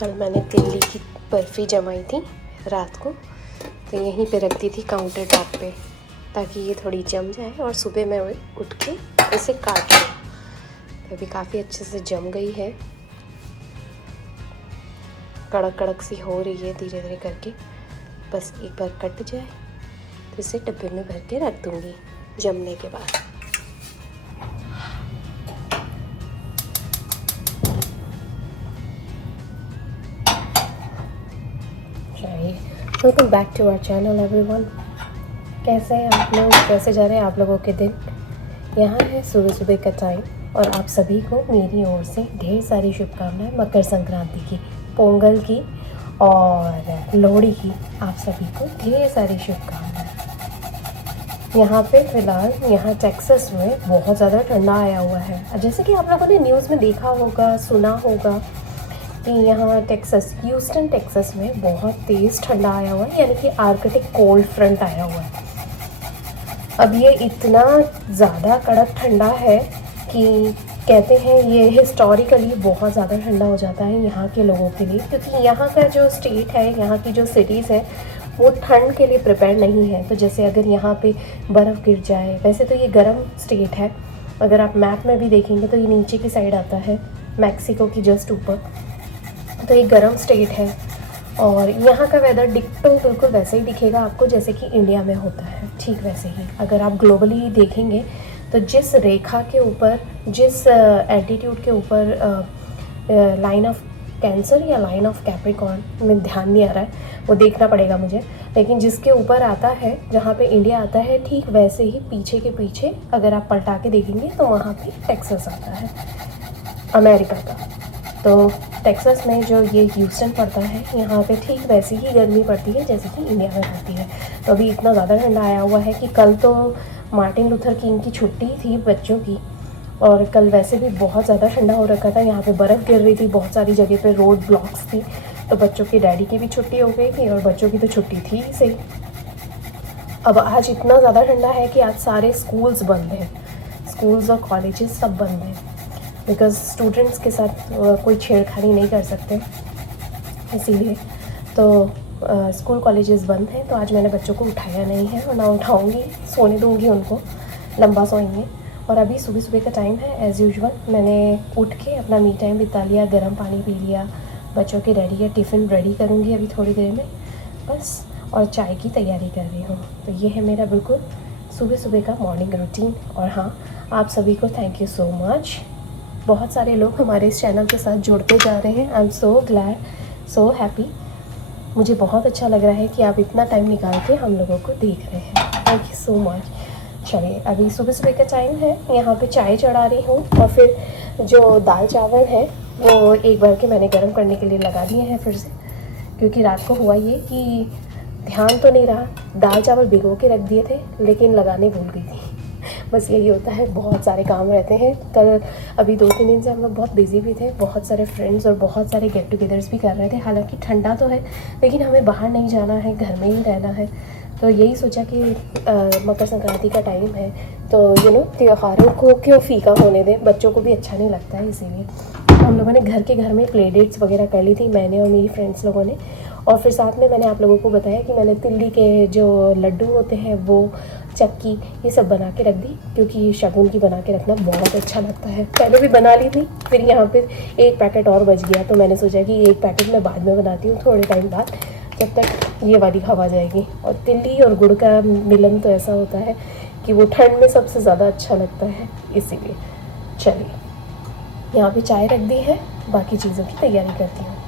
कल मैंने तिल्ली की बर्फ़ी जमाई थी रात को, तो यहीं पे रख दी थी काउंटर टॉप पे ताकि ये थोड़ी जम जाए और सुबह मैं उठ के इसे काट लूँ। तो अभी काफ़ी अच्छे से जम गई है, कड़क कड़क सी हो रही है धीरे धीरे करके। बस एक बार कट जाए तो इसे डब्बे में भर के रख दूँगी जमने के बाद। Welcome back to our channel everyone. कैसे हैं आप लोग, कैसे जा रहे हैं आप लोगों के दिन? यहाँ है सुबह सुबह का टाइम और आप सभी को मेरी ओर से ढेर सारी शुभकामनाएं मकर संक्रांति की, पोंगल की और लोहड़ी की। आप सभी को ढेर सारी शुभकामनाएं। यहाँ पे फ़िलहाल यहाँ टेक्सास में बहुत ज़्यादा ठंडा आया हुआ है। जैसे कि आप लोगों ने न्यूज़ में देखा होगा, सुना होगा कि यहाँ टेक्सास, ह्यूस्टन टेक्सास में बहुत तेज़ ठंडा आया हुआ है, यानी कि आर्कटिक कोल्ड फ्रंट आया हुआ है। अब ये इतना ज़्यादा कड़क ठंडा है कि कहते हैं ये हिस्टोरिकली बहुत ज़्यादा ठंडा हो जाता है यहाँ के लोगों के लिए, क्योंकि यहाँ का जो स्टेट है, यहाँ की जो सिटीज़ है वो ठंड के लिए प्रिपेयर नहीं है। तो जैसे अगर यहाँ पे बर्फ़ गिर जाए, वैसे तो ये गर्म स्टेट है, अगर आप मैप में भी देखेंगे तो ये नीचे की साइड आता है, मैक्सिको की जस्ट ऊपर। तो ये गर्म स्टेट है और यहाँ का वेदर डिक्टो बिल्कुल वैसे ही दिखेगा आपको जैसे कि इंडिया में होता है, ठीक वैसे ही। अगर आप ग्लोबली देखेंगे तो जिस रेखा के ऊपर, जिस एल्टीट्यूड के ऊपर लाइन ऑफ कैंसर या लाइन ऑफ कैप्रिकॉर्न में ध्यान नहीं आ रहा है, वो देखना पड़ेगा मुझे, लेकिन जिसके ऊपर आता है, जहाँ पे इंडिया आता है, ठीक वैसे ही पीछे के पीछे अगर आप पलटा के देखेंगे तो वहाँ पे टेक्सास आता है, अमेरिका का। तो टेक्सास में जो ये ह्यूस्टन पड़ता है, यहाँ पे ठीक वैसी ही गर्मी पड़ती है जैसे कि इंडिया में पड़ती है। तो अभी इतना ज़्यादा ठंडा आया हुआ है कि कल तो मार्टिन लूथर किंग की छुट्टी थी बच्चों की, और कल वैसे भी बहुत ज़्यादा ठंडा हो रखा था। यहाँ पे बर्फ़ गिर रही थी, बहुत सारी जगह पे रोड ब्लॉक्स थी। तो बच्चों के डैडी की भी छुट्टी हो गई थी और बच्चों की तो छुट्टी थी ही सही। अब आज इतना ज़्यादा ठंडा है कि आज सारे स्कूल्स बंद हैं, स्कूल्स और कॉलेजेस सब बंद हैं, बिकॉज़ स्टूडेंट्स के साथ कोई छेड़खानी नहीं कर सकते, इसीलिए तो स्कूल कॉलेजेस बंद हैं। तो आज मैंने बच्चों को उठाया नहीं है और ना उठाऊंगी, सोने दूंगी उनको, लंबा सोएंगे। और अभी सुबह सुबह का टाइम है, एज़ यूजुअल मैंने उठ के अपना मी टाइम बिता लिया, गर्म पानी पी लिया, बच्चों के डैडी का टिफ़िन रेडी करूँगी अभी थोड़ी देर में बस, और चाय की तैयारी कर रही हूँ। तो ये है मेरा बिल्कुल सुबह सुबह का मॉर्निंग रूटीन। और हाँ, आप सभी को थैंक यू सो मच। बहुत सारे लोग हमारे इस चैनल के साथ जुड़ते जा रहे हैं। I am so glad, so happy. मुझे बहुत अच्छा लग रहा है कि आप इतना टाइम निकाल के हम लोगों को देख रहे हैं। Thank you so much. चलिए, अभी सुबह सुबह का टाइम है, यहाँ पे चाय चढ़ा रही हूँ और फिर जो दाल चावल है वो एक बार के मैंने गर्म करने के लिए लगा दिए हैं फिर से, क्योंकि रात को हुआ ये कि ध्यान तो नहीं रहा, दाल चावल भिगो के रख दिए थे लेकिन लगाने भूल गई थी। बस यही होता है, बहुत सारे काम रहते हैं। कल अभी 2-3 दिन से हम लोग बहुत बिजी भी थे, बहुत सारे फ्रेंड्स और बहुत सारे गेट टुगेदर्स भी कर रहे थे। हालांकि ठंडा तो है लेकिन हमें बाहर नहीं जाना है, घर में ही रहना है। तो यही सोचा कि मकर संक्रांति का टाइम है तो त्योहारों को क्यों फीका होने दें, बच्चों को भी अच्छा नहीं लगता है। इसीलिए हम लोगों ने घर में प्ले डेट्स वगैरह कर ली थी, मैंने और मेरी फ्रेंड्स लोगों ने। और फिर साथ में मैंने आप लोगों को बताया कि मैंने तिल्ली के जो लड्डू होते हैं, वो चक्की, ये सब बना के रख दी, क्योंकि शगुन की बना के रखना बहुत अच्छा लगता है। पहले भी बना ली थी, फिर यहाँ पे एक पैकेट और बच गया, तो मैंने सोचा कि एक पैकेट मैं बाद में बनाती हूँ थोड़े टाइम बाद, जब तक ये वाली हवा जाएगी। और तिल्ली और गुड़ का मिलन तो ऐसा होता है कि वो ठंड में सबसे ज़्यादा अच्छा लगता है, इसीलिए। चलिए, यहाँ पे चाय रख दी है, बाकी चीज़ों की तैयारी करती हूँ।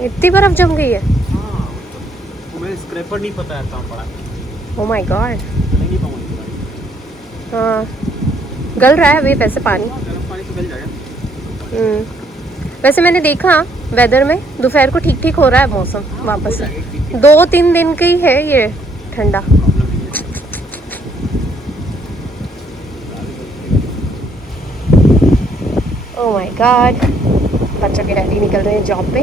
इतनी बर्फ जम गई है। हाँ, तुम्हें स्क्रैपर नहीं पता है कहाँ पड़ा है। Oh my God. नहीं पाऊंगा। हाँ, गल रहा है अभी वैसे पानी। गर्म पानी तो गल जाएगा। वैसे मैंने देखा वेदर में दोपहर को ठीक ठीक हो रहा है मौसम वापस से। 2-3 दिन की है ये ठंडा। ओह माय गॉड, बच्चों के डैडी निकल रहे हैं जॉब पे।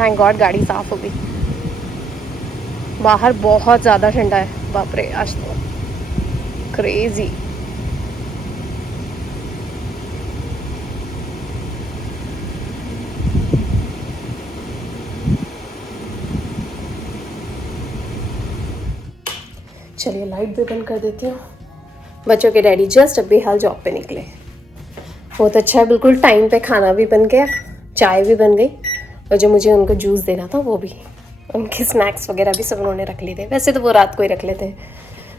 थैंक गॉड गाड़ी साफ हो गई। बाहर बहुत ज़्यादा ठंडा है, बाप रे, आज तो क्रेजी। चलिए लाइट भी बंद कर देती हूँ। बच्चों के डैडी जस्ट अभी हाल जॉब पे निकले। बहुत अच्छा है, बिल्कुल टाइम पे खाना भी बन गया, चाय भी बन गई, और जो मुझे उनको जूस देना था वो भी, उनके स्नैक्स वगैरह भी सब उन्होंने रख लिए थे। वैसे तो वो रात को ही रख लेते हैं,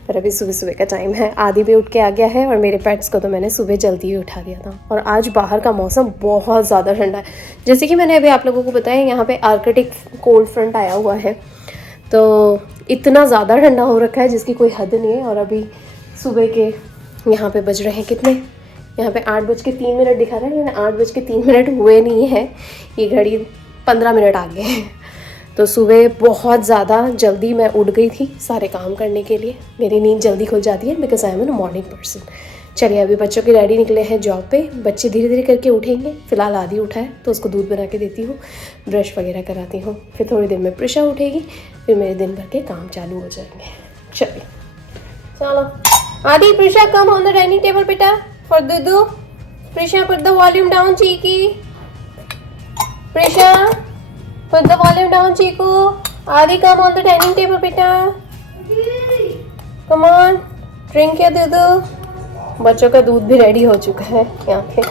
पर अभी सुबह सुबह का टाइम है। आदि भी उठ के आ गया है और मेरे पेट्स को तो मैंने सुबह जल्दी ही उठा दिया था। और आज बाहर का मौसम बहुत ज़्यादा ठंडा है। जैसे कि मैंने अभी आप लोगों को बताया, यहाँ पे आर्कटिक कोल्ड फ्रंट आया हुआ है, तो इतना ज़्यादा ठंडा हो रखा है जिसकी कोई हद नहीं है। और अभी सुबह के यहाँ पे बज रहे हैं कितने, यहाँ पे 8:03 दिखा रहा है, लेकिन 8:03 हुए नहीं है, ये घड़ी 15 मिनट आगे है। तो सुबह बहुत ज़्यादा जल्दी मैं उठ गई थी सारे काम करने के लिए। मेरी नींद जल्दी खुल जाती है because I am a morning person. चलिए अभी बच्चों के डैडी निकले हैं जॉब पे, बच्चे धीरे धीरे करके उठेंगे। फिलहाल आदि उठा है तो उसको दूध बना के देती हूँ, ब्रश वगैरह कराती हूँ। फिर थोड़ी देर में प्रिशा उठेगी, फिर मेरे दिन भर के काम चालू हो जाएंगे। चलिए चलो Aadi, Prisha come on the dining table बेटा फॉर दूधू। Prisha put the volume down cheeky. Prisha put the volume down Chiku. Aadi come on the dining table बेटा। come on drink your दूध। बच्चों का दूध भी रेडी हो चुका है यहाँ पे।